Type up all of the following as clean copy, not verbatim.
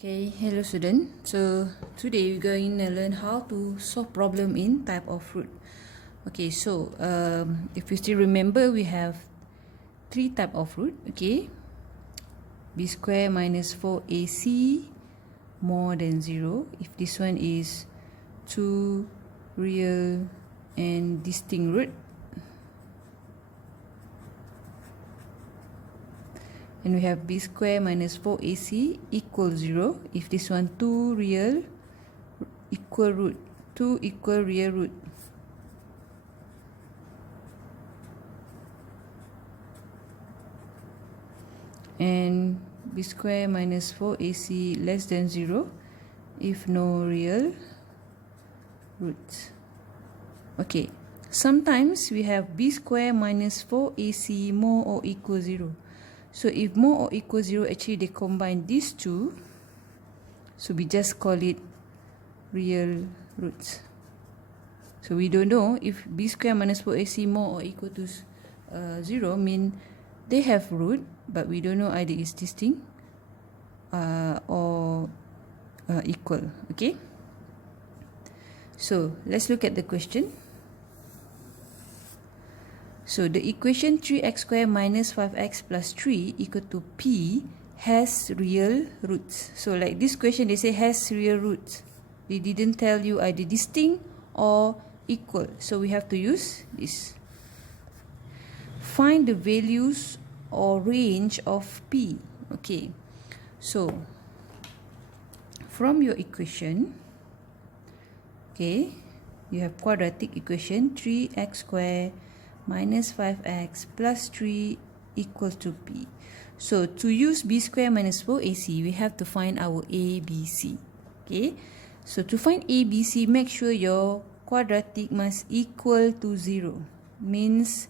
Okay, hello student. So today we're going to learn how to solve problem in type of root. Okay, so if you still remember, we have three type of root. Okay, b square minus 4ac more than 0 if this one is two real and distinct root. And we have b square minus 4ac equals 0 if this one two real equal root, two equal real root. And b square minus 4ac less than 0 if no real roots. Okay, sometimes we have b square minus 4ac more or equal 0. So if more or equal 0, actually they combine these two, so we just call it real roots. So we don't know if b square minus 4ac more or equal to 0 mean they have root, but we don't know either is distinct or equal. Okay, so let's look at the question. So the equation 3x squared minus 5x plus 3 equal to p has real roots. So like this question, they say has real roots. They didn't tell you either distinct or equal. So we have to use this. Find the values or range of p. Okay, so from your equation, okay, you have quadratic equation 3x squared minus 5x plus 3 equals to p. So to use b square minus 4ac, we have to find our a, b, c. Okay, so to find a, b, c, make sure your quadratic must equal to 0. Means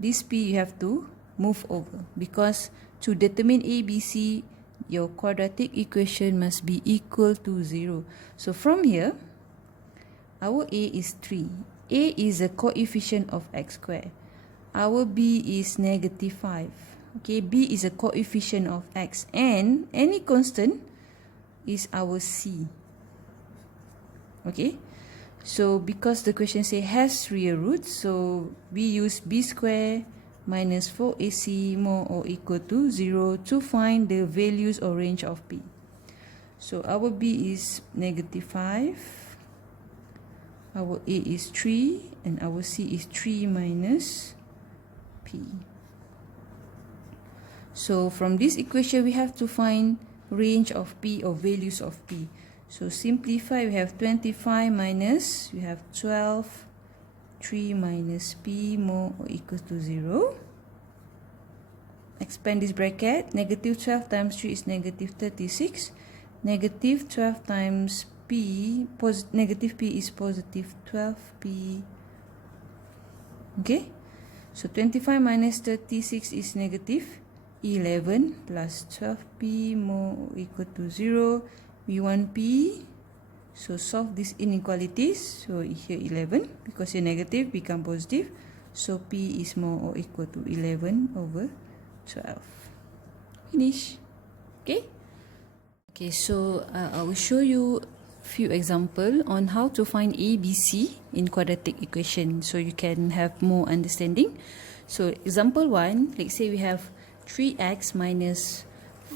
this p you have to move over, because to determine a, b, c, your quadratic equation must be equal to 0. So from here, our a is 3. A is a coefficient of x squared. Our b is negative 5. Okay, b is a coefficient of x, and any constant is our c. Okay, so because the question say has real roots, so we use b square minus 4ac more or equal to 0 to find the values or range of p. So our b is negative 5. Our a is 3 and our c is 3 minus p. So from this equation, we have to find range of p or values of p. So simplify, we have 25 minus, we have 12, 3 minus p more or equal to 0. Expand this bracket, negative 12 times 3 is negative 36. Negative 12 times p, negative p is positive 12p. Okay, so 25 minus 36 is negative 11 plus 12p more or equal to 0. We want p, so solve these inequalities. So here 11, because here negative become positive, so p is more or equal to 11 over 12. Finish. Okay, okay, so I will show you few example on how to find a, b, c in quadratic equation, so you can have more understanding. So example 1, let's say we have 3x minus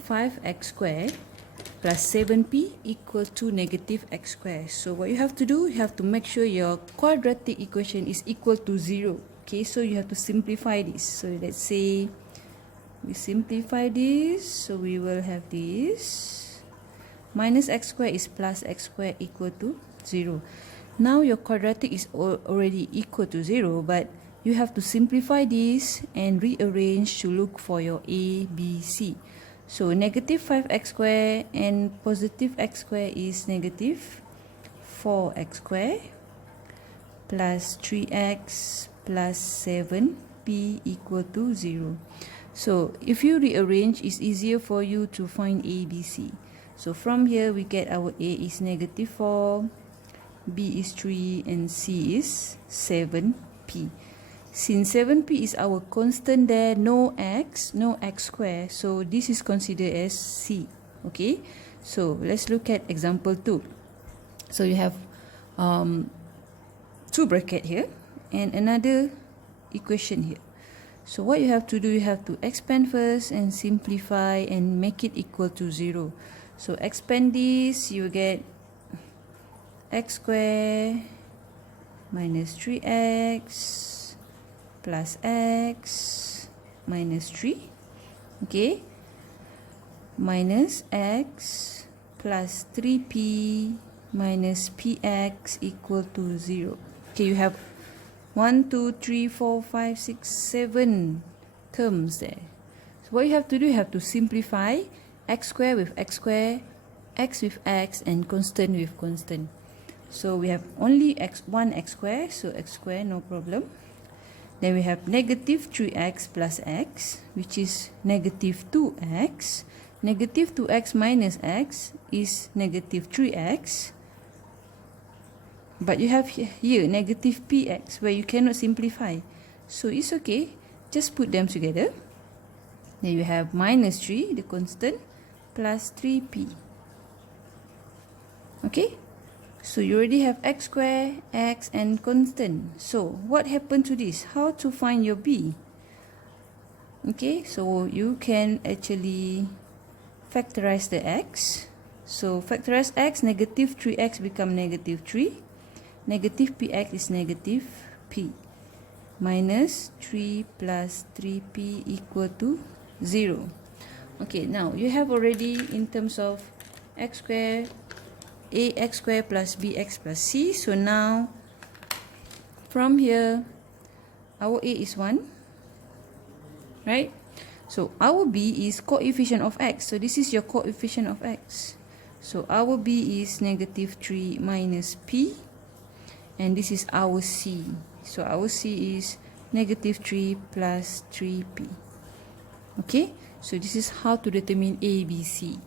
5x squared plus 7p equal to negative x squared. So what you have to do, you have to make sure your quadratic equation is equal to 0. Okay, so you have to simplify this. So let's say we simplify this, so we will have this. Minus x squared is plus x squared equal to 0. Now your quadratic is already equal to 0, but you have to simplify this and rearrange to look for your a, b, c. So negative 5x squared and positive x squared is negative 4x squared plus 3x plus 7p equal to 0. So if you rearrange, it's easier for you to find a, b, c. So from here we get our a is negative 4, b is 3, and c is 7p. Since 7p is our constant there, no x square, so this is considered as c. Okay, So let's look at example 2. So you have two bracket here and another equation here. So what you have to do, you have to expand first and simplify and make it equal to 0. So expand this, you get x squared minus 3x plus x minus 3, okay, minus x plus 3p minus px equal to 0. Okay, you have 1, 2, 3, 4, 5, 6, 7 terms there. So what you have to do, you have to simplify x squared with x squared, x with x, and constant with constant. So we have only one x squared, so x squared, no problem. Then we have negative 3x plus x, which is negative 2x. Negative 2x minus x is negative 3x. But you have here negative px, where you cannot simplify. So it's okay, just put them together. Then you have minus 3, the constant, plus 3p. Okay? So you already have x squared, x, and constant. So what happened to this? How to find your b? Okay, so you can actually factorize the x. So factorize x, negative 3x become negative 3. Negative px is negative p. Minus 3 plus 3p equal to 0. Okay, now you have already in terms of x squared, ax squared plus bx plus c. So now from here our a is 1, right? So our b is coefficient of x. So this is your coefficient of x. So our b is negative 3 minus p, and this is our c. So our c is negative 3 plus 3p. Okay, so this is how to determine a, b, c.